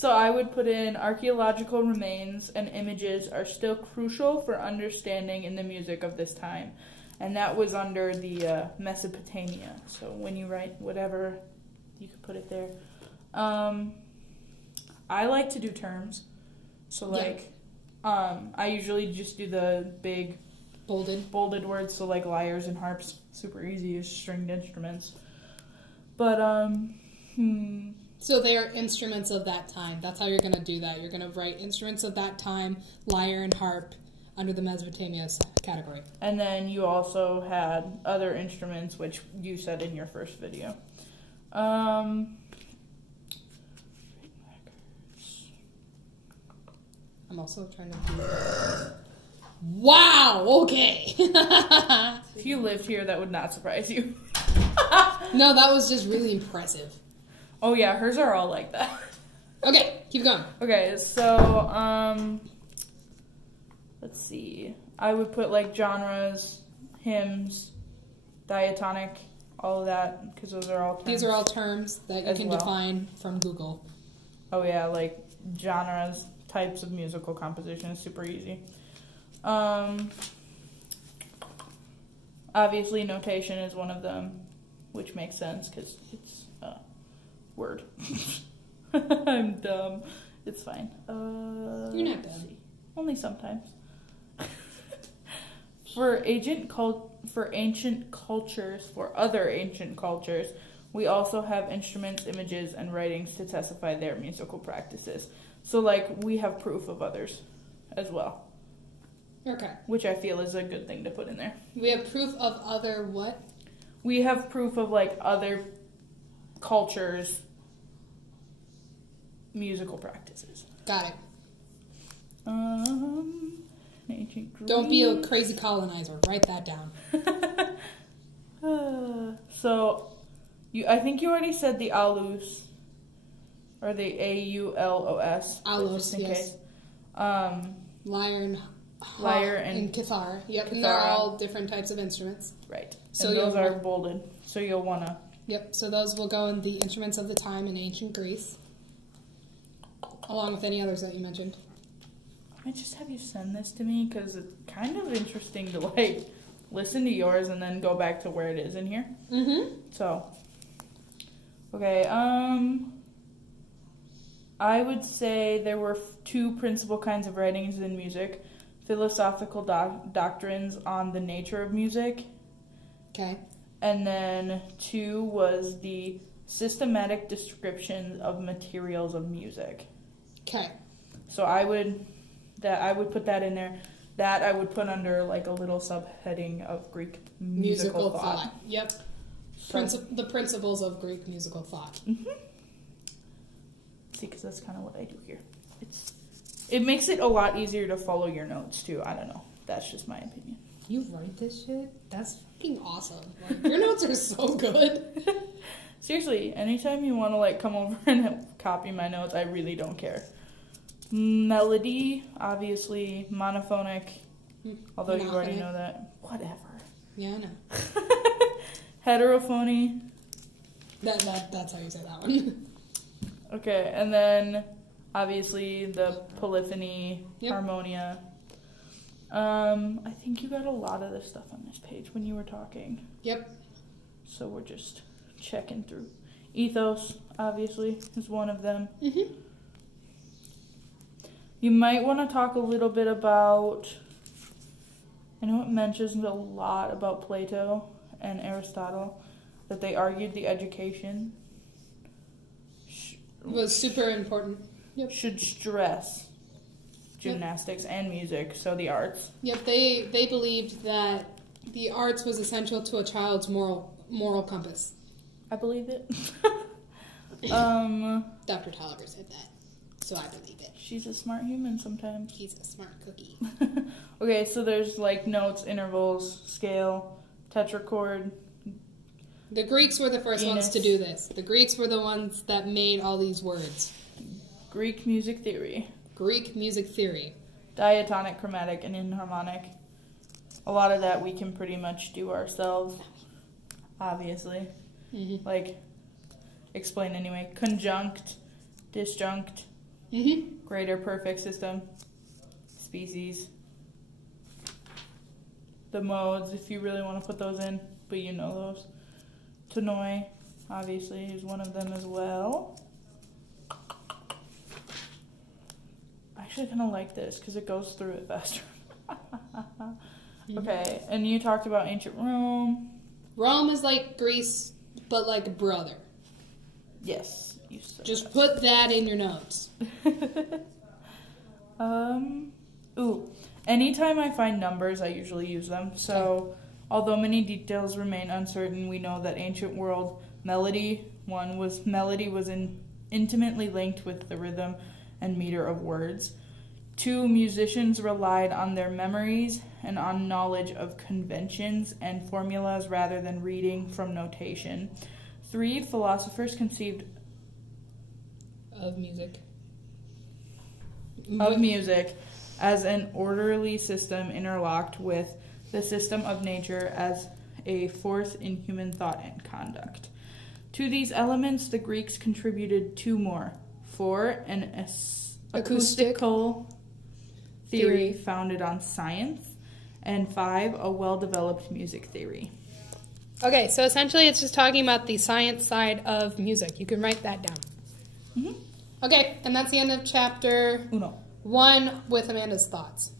So I would put in archaeological remains and images are still crucial for understanding in the music of this time. And that was under the Mesopotamia. So when you write whatever, you could put it there. I like to do terms. So like, I usually just do the big bolded words. So like lyres and harps, super easy as stringed instruments. But So they are instruments of that time. That's how you're going to do that. You're going to write instruments of that time, lyre and harp, under the Mesopotamia category. And then you also had other instruments, which you said in your first video. I'm also trying to do... Wow! Okay! If you lived here, that would not surprise you. No, that was just really impressive. Oh yeah, hers are all like that. Okay, keep going. Okay, so, let's see. I would put like genres, hymns, diatonic, all of that, because those are all terms. These are all terms that you can define from Google. Oh yeah, like genres, types of musical composition is super easy. Obviously notation is one of them, which makes sense because it's word. I'm dumb. It's fine. You're not dumb. Only sometimes. For other ancient cultures, we also have instruments, images, and writings to testify their musical practices. So, like, we have proof of others as well. Okay. Which I feel is a good thing to put in there. We have proof of other what? We have proof of, like, other cultures' musical practices. Got it. Ancient Greece. Don't be a crazy colonizer. Write that down. So, I think you already said the Alus, or the Aulos. Alus, yes. Case. Lyre and kithar. Yep, kithara. And they're all different types of instruments. Right. So and those are bolded. So you'll want to... Yep, so those will go in the instruments of the time in ancient Greece, along with any others that you mentioned. I might just have you send this to me, because it's kind of interesting to, like, listen to yours and then go back to where it is in here. Mm-hmm. So, okay, I would say there were two principal kinds of writings in music. Philosophical doctrines on the nature of music. Okay. And then 2 was the systematic description of materials of music. Okay. So I would put that in there. That I would put under like a little subheading of Greek musical thought. Yep. So, the principles of Greek musical thought. Mm-hmm. See, because that's kind of what I do here. It makes it a lot easier to follow your notes too. I don't know. That's just my opinion. You write this shit? That's fucking awesome. Like, your notes are so good. Seriously, anytime you want to like come over and copy my notes, I really don't care. Melody, obviously, monophonic, although you already know that. Whatever. Yeah, I know. Heterophony. That's how you say that one. Okay, and then obviously the polyphony, yep. Harmonia. I think you got a lot of this stuff on this page when you were talking. Yep. So we're just checking through. Ethos, obviously, is one of them. Mm-hmm. You might want to talk a little bit about, I know it mentions a lot about Plato and Aristotle, that they argued the education was super important. Yep. Should stress gymnastics and music, so the arts. Yep, they believed that the arts was essential to a child's moral compass. I believe it. Dr. Tolliver said that, so I believe it. She's a smart human sometimes. He's a smart cookie. Okay, so there's like notes, intervals, scale, tetrachord. The Greeks were the first ones to do this. The Greeks were the ones that made all these words. Greek music theory. Greek music theory. Diatonic, chromatic, and enharmonic. A lot of that we can pretty much do ourselves, obviously. Mm-hmm. Like, explain anyway. Conjunct, disjunct, Mm-hmm. Greater perfect system. Species. The modes, if you really want to put those in, but you know those. Tonoi, obviously, is one of them as well. I actually kind of like this because it goes through it faster. Okay, and you talked about ancient Rome. Rome is like Greece, but like a brother. Yes, you said Just that. put that in your notes. Anytime I find numbers, I usually use them. So, although many details remain uncertain, we know that ancient world melody was intimately linked with the rhythm and meter of words. 2, musicians relied on their memories and on knowledge of conventions and formulas rather than reading from notation. 3, philosophers conceived Of music. as an orderly system interlocked with the system of nature as a force in human thought and conduct. To these elements, the Greeks contributed 2 more. 4, an acoustical theory founded on science, and 5, a well-developed music theory. Okay, so essentially it's just talking about the science side of music. You can write that down. Mm-hmm. Okay, and that's the end of chapter 1 with Amanda's thoughts.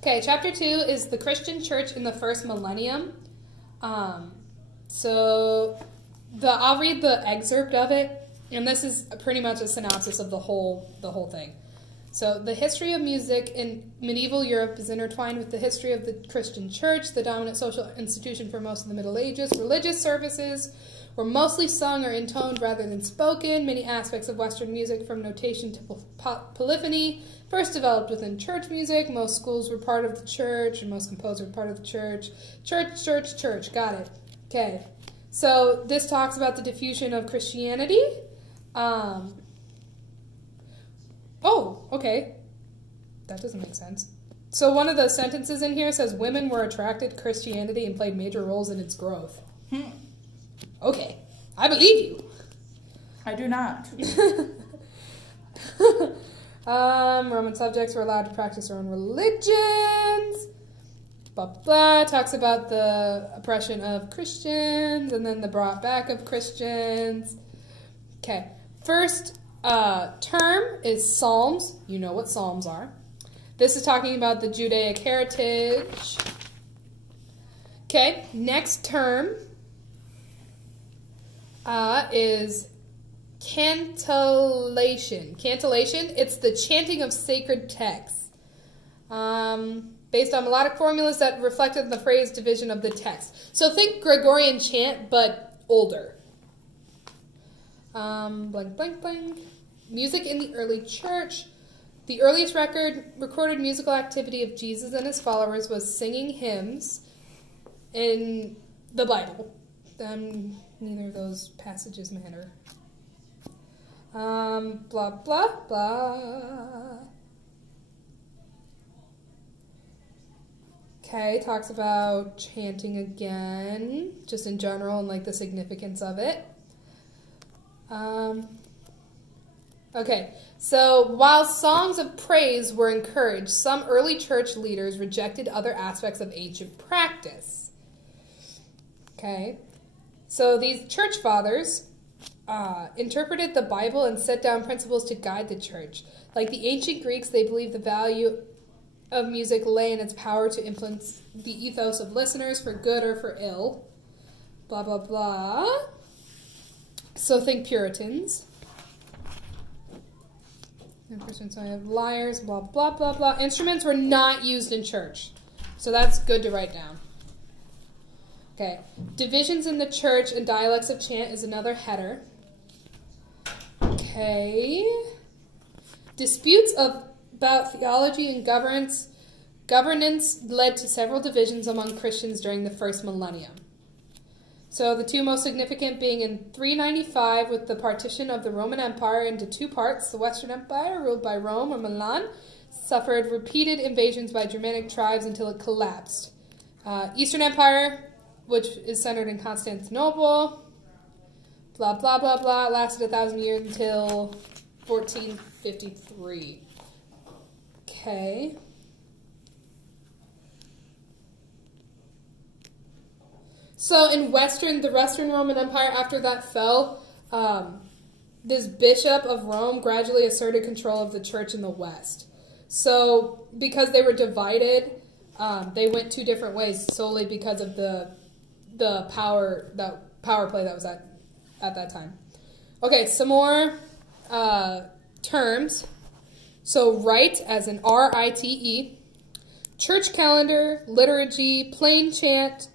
Okay, chapter 2 is the Christian church in the first millennium. I'll read the excerpt of it, and this is pretty much a synopsis of the whole thing. So, the history of music in medieval Europe is intertwined with the history of the Christian church, the dominant social institution for most of the Middle Ages. Religious services were mostly sung or intoned rather than spoken. Many aspects of Western music, from notation to polyphony, first developed within church music. Most schools were part of the church, and most composers were part of the church. Church. Got it. Okay. So, this talks about the diffusion of Christianity. Oh, okay. That doesn't make sense. So one of the sentences in here says, women were attracted to Christianity and played major roles in its growth. Okay. I believe you. I do not. Roman subjects were allowed to practice their own religions. Blah, blah, blah. Talks about the oppression of Christians and then the brought back of Christians. Okay. First term is Psalms. You know what Psalms are. This is talking about the Judaic heritage. Okay, next term is cantillation. Cantillation, it's the chanting of sacred texts. Based on melodic formulas that reflected the phrase division of the text. So think Gregorian chant, but older. Blank, blank, blank. Music in the early church. The earliest recorded musical activity of Jesus and his followers was singing hymns in the Bible. Neither of those passages matter. Blah, blah, blah. Okay, talks about chanting again, just in general and like the significance of it. Okay, so while songs of praise were encouraged, some early church leaders rejected other aspects of ancient practice. Okay, so these church fathers interpreted the Bible and set down principles to guide the church. Like the ancient Greeks, they believed the value of music lay in its power to influence the ethos of listeners for good or for ill. Blah, blah, blah. So think Puritans. So I have lyres, blah, blah, blah, blah. Instruments were not used in church. So that's good to write down. Okay. Divisions in the church and dialects of chant is another header. Okay. Disputes about theology and governance led to several divisions among Christians during the first millennium. So the two most significant being in 395 with the partition of the Roman Empire into two parts. The Western Empire, ruled by Rome or Milan, suffered repeated invasions by Germanic tribes until it collapsed. Eastern Empire, which is centered in Constantinople, blah, blah, blah, blah, lasted 1,000 years until 1453. Okay. So in the Western Roman Empire, after that fell, this bishop of Rome gradually asserted control of the church in the West. So because they were divided, they went two different ways solely because of the power play that was at that time. Okay, some more terms. So rite, as in R-I-T-E, church calendar, liturgy, plain chant,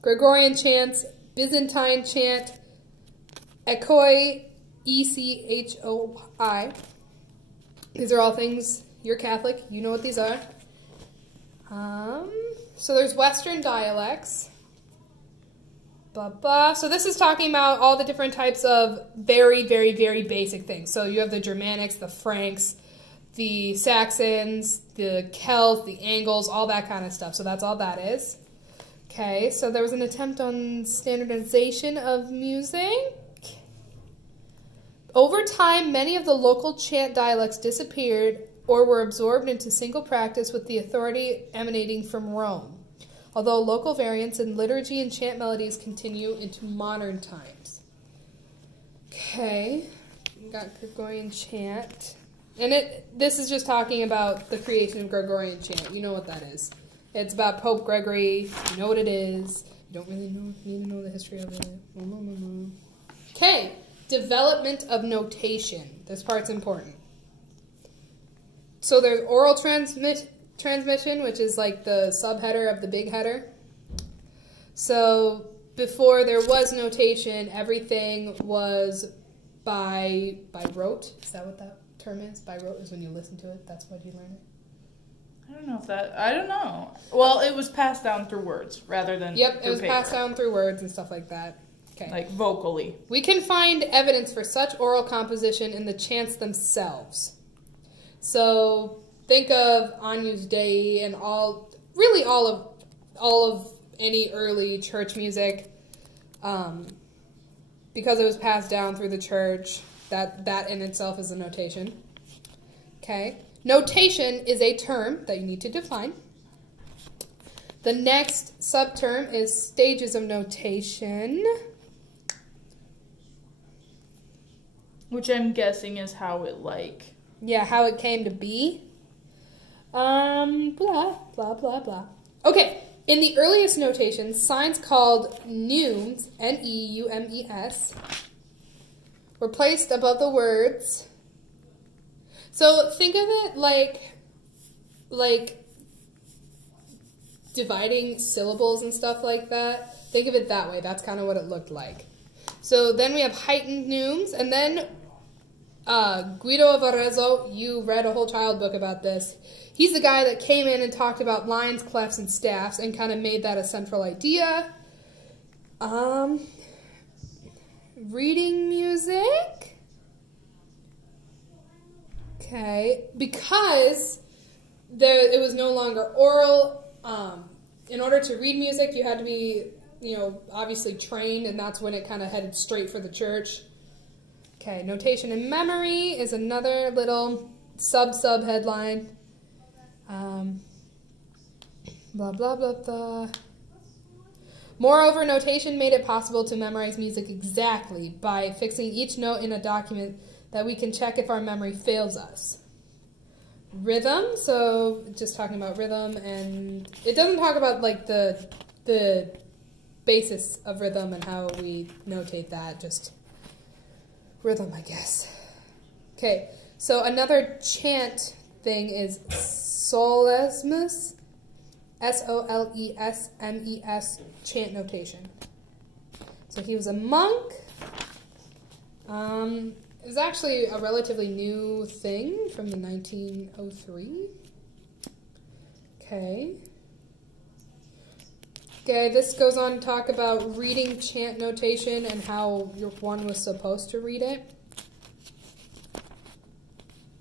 Gregorian chants, Byzantine chant, Echoi, E-C-H-O-I. These are all things, you're Catholic, you know what these are. So there's Western dialects. So this is talking about all the different types of very, very, very basic things. So you have the Germanics, the Franks, the Saxons, the Celts, the Angles, all that kind of stuff. So that's all that is. Okay, so there was an attempt on standardization of music. Over time, many of the local chant dialects disappeared or were absorbed into single practice with the authority emanating from Rome, although local variants in liturgy and chant melodies continue into modern times. Okay, we got Gregorian chant. And this is just talking about the creation of Gregorian chant. You know what that is. It's about Pope Gregory. You know what it is. You don't really need to know the history of it. Okay, development of notation. This part's important. So there's oral transmission, which is like the subheader of the big header. So before there was notation, everything was by rote. Is that what that term is? By rote is when you listen to it. That's what you learn it. I don't know. Well, it was passed down through words rather than Yep, it was paper. passed down through words and stuff like that. Okay. Like vocally. We can find evidence for such oral composition in the chants themselves. So think of Agnus Dei and all of any early church music, because it was passed down through the church. That in itself is a notation. Okay. Notation is a term that you need to define. The next subterm is stages of notation, which I'm guessing is how it how it came to be. Blah, blah, blah, blah. Okay, in the earliest notations, signs called neumes, N-E-U-M-E-S, were placed above the words. So think of it like dividing syllables and stuff like that. Think of it that way. That's kind of what it looked like. So then we have heightened neumes, and then Guido of Arezzo, you read a whole child book about this. He's the guy that came in and talked about lines, clefs, and staffs and kind of made that a central idea. Reading music. Okay, because it was no longer oral. In order to read music, you had to be, obviously trained, and that's when it kind of headed straight for the church. Okay, notation and memory is another little sub-headline. Blah, blah, blah, blah. Moreover, notation made it possible to memorize music exactly by fixing each note in a document that we can check if our memory fails us. Rhythm, so just talking about rhythm, and it doesn't talk about like the basis of rhythm and how we notate that, just rhythm, I guess. Okay, so another chant thing is solesmes, S-O-L-E-S-M-E-S, chant notation. So he was a monk. It was actually a relatively new thing from the 1903. Okay. Okay, this goes on to talk about reading chant notation and how one was supposed to read it.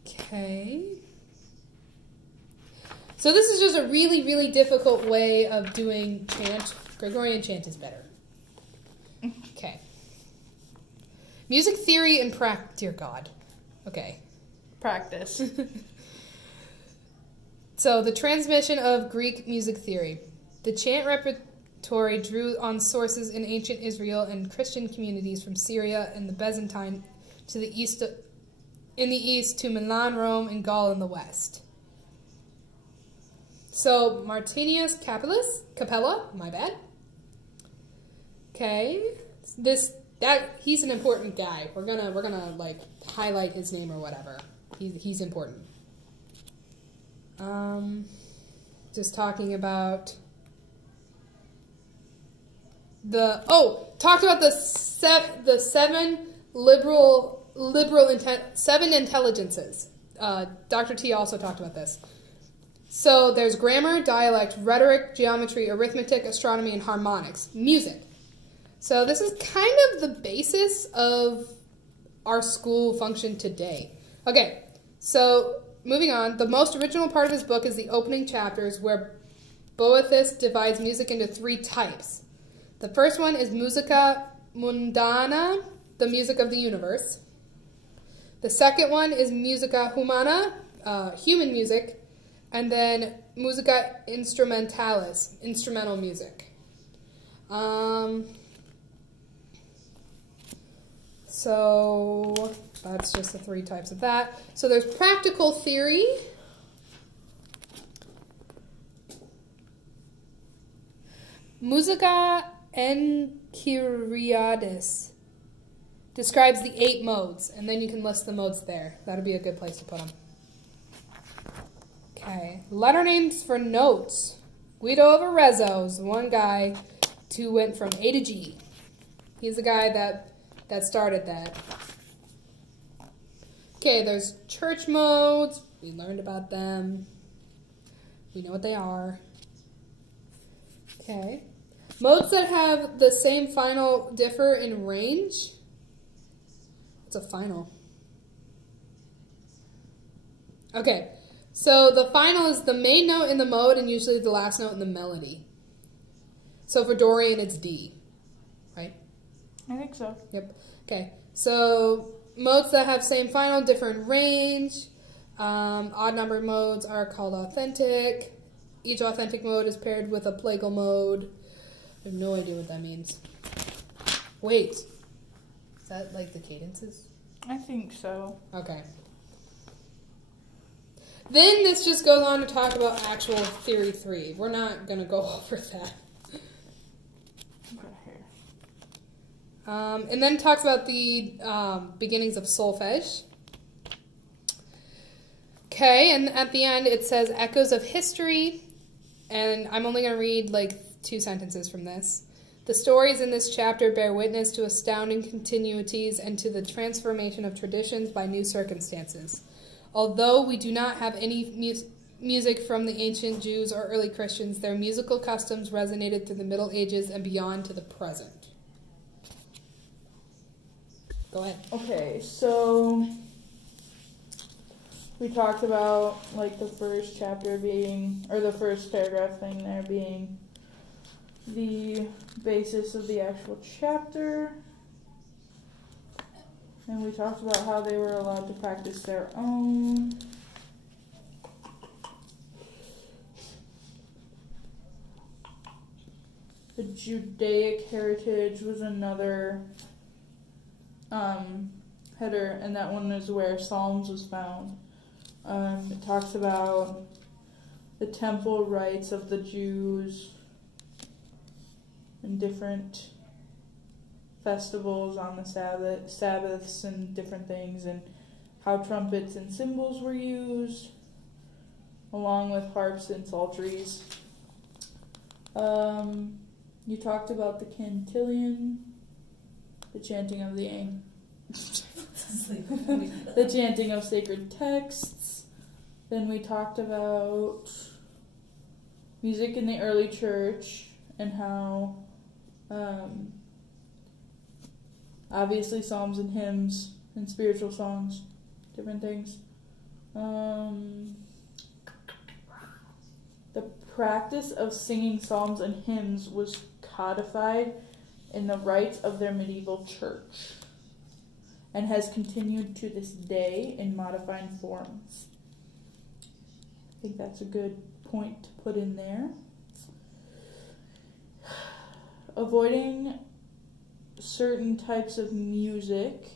Okay. So this is just a really, really difficult way of doing chant. Gregorian chant is better. Okay. Music theory and practice. Dear God. Okay. practice. So, the transmission of Greek music theory. The chant repertory drew on sources in ancient Israel and Christian communities from Syria and the Byzantine to the east, in the east to Milan, Rome, and Gaul in the west. So, Martinius Capella, my bad. Okay, he's an important guy. We're gonna like highlight his name or whatever. He's important. Just talking about talked about the seven seven intelligences. Dr. T also talked about this. So there's grammar, dialect, rhetoric, geometry, arithmetic, astronomy, and harmonics. Music. So this is kind of the basis of our school function today. Okay, so moving on. The most original part of his book is the opening chapters where Boethus divides music into 3 types. The first one is musica mundana, the music of the universe. The second one is musica humana, human music. And then musica instrumentalis, instrumental music. So that's just the 3 types of that. So there's practical theory. Musica Enchiriadis describes the 8 modes, and then you can list the modes there. That'd be a good place to put them. Okay, letter names for notes. Guido of Arezzo is one guy who went from A to G. He's the guy that started that. Okay, there's church modes. We learned about them. We know what they are. Okay. Modes that have the same final differ in range. What's a final? Okay. So the final is the main note in the mode and usually the last note in the melody. So for Dorian, it's D, right? I think so. Yep. Okay. So modes that have same final, different range. Odd numbered modes are called authentic. Each authentic mode is paired with a plagal mode. I have no idea what that means. Wait. Is that like the cadences? I think so. Okay. Then this just goes on to talk about actual theory 3. We're not going to go over that. And then talks about the beginnings of solfege. Okay, and at the end it says echoes of history, and I'm only going to read like 2 sentences from this. The stories in this chapter bear witness to astounding continuities and to the transformation of traditions by new circumstances. Although we do not have any music from the ancient Jews or early Christians, their musical customs resonated through the Middle Ages and beyond to the present. Go ahead. Okay, so we talked about like the first chapter being, or the first paragraph thing there being the basis of the actual chapter. And we talked about how they were allowed to practice their own. The Judaic heritage was another header, and that one is where Psalms was found. It talks about the temple rites of the Jews and different festivals on the Sabbaths and different things, and how trumpets and cymbals were used, along with harps and psalteries. You talked about the cantillion, the chanting of the the chanting of sacred texts. Then we talked about music in the early church and how obviously psalms and hymns and spiritual songs, different things. The practice of singing psalms and hymns was codified in the rites of their medieval church. and has continued to this day in modified forms. I think that's a good point to put in there. Avoiding certain types of music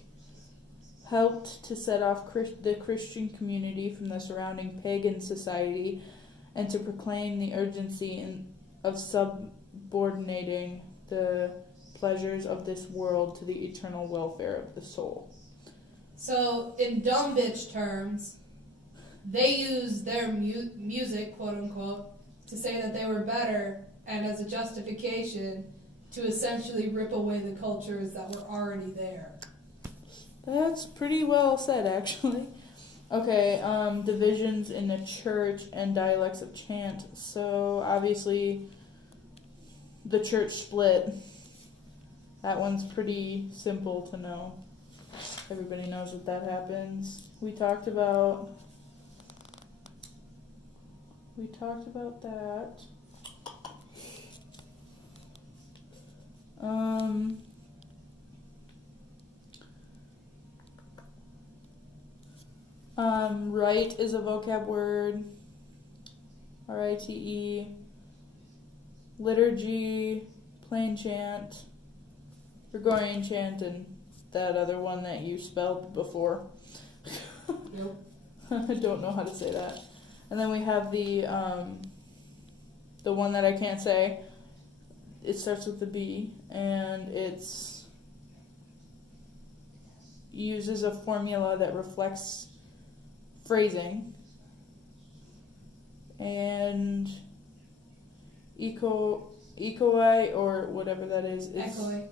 helped to set off the Christian community from the surrounding pagan society and to proclaim the urgency of subordinating the pleasures of this world to the eternal welfare of the soul. So, in dumb bitch terms, they use their music, quote unquote, to say that they were better and as a justification to essentially rip away the cultures that were already there. That's pretty well said, actually. Okay, divisions in the church and dialects of chant. So, obviously, the church split. That one's pretty simple to know. Everybody knows that that happens. We talked about that. Rite is a vocab word. R-I-T-E. Liturgy, plain chant, Gregorian chant, and that other one that you spelled before. Nope. I don't know how to say that. And then we have the one that I can't say. It starts with the B, and it's uses a formula that reflects phrasing. And echoey, or whatever that is. Echoey.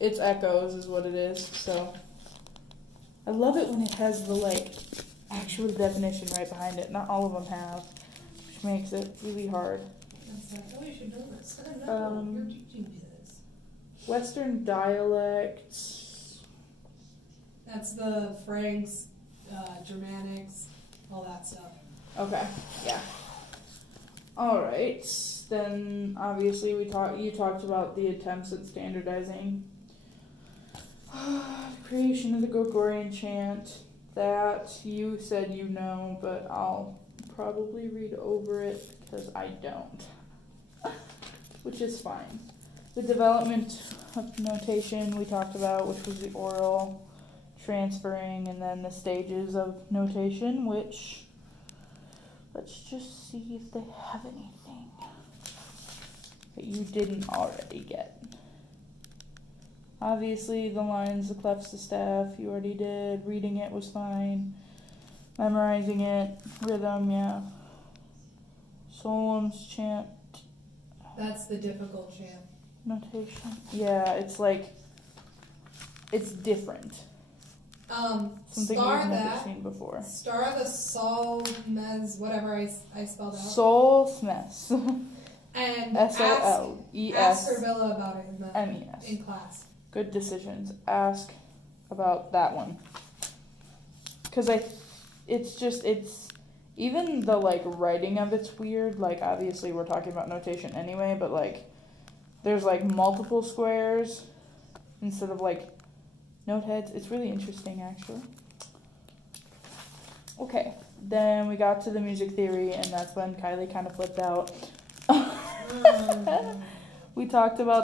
It's echoes is what it is. So I love it when it has the actual definition right behind it. Not all of them have, which makes it really hard. You should know this. I know. You're teaching me this. Western dialects. That's the Franks, Germanics, all that stuff. Okay, yeah. All right. Then obviously you talked about the attempts at standardizing. Creation of the Gregorian chant. That you said you know, but I'll probably read over it because I don't. Which is fine. The development of notation we talked about, which was the oral, transferring, and then the stages of notation, which, let's just see if they have anything that you didn't already get. Obviously, the lines, the clefs, the staff, you already did. Reading it was fine. Memorizing it, rhythm, yeah. Solemns, chant. That's the difficult chant. Notation. Yeah, it's different. Something Star you've never that. seen before. Star the Sol Mez, whatever I spelled out. Sol Smes. And S-O-L-E-S. ask Servilla about it M-E-S. in class. Good decisions. Ask about that one. Because it's even the writing of it's weird. Obviously we're talking about notation anyway, but there's multiple squares instead of note heads. It's really interesting actually. Okay, then we got to the music theory, and that's when Kylie kind of flipped out. We talked about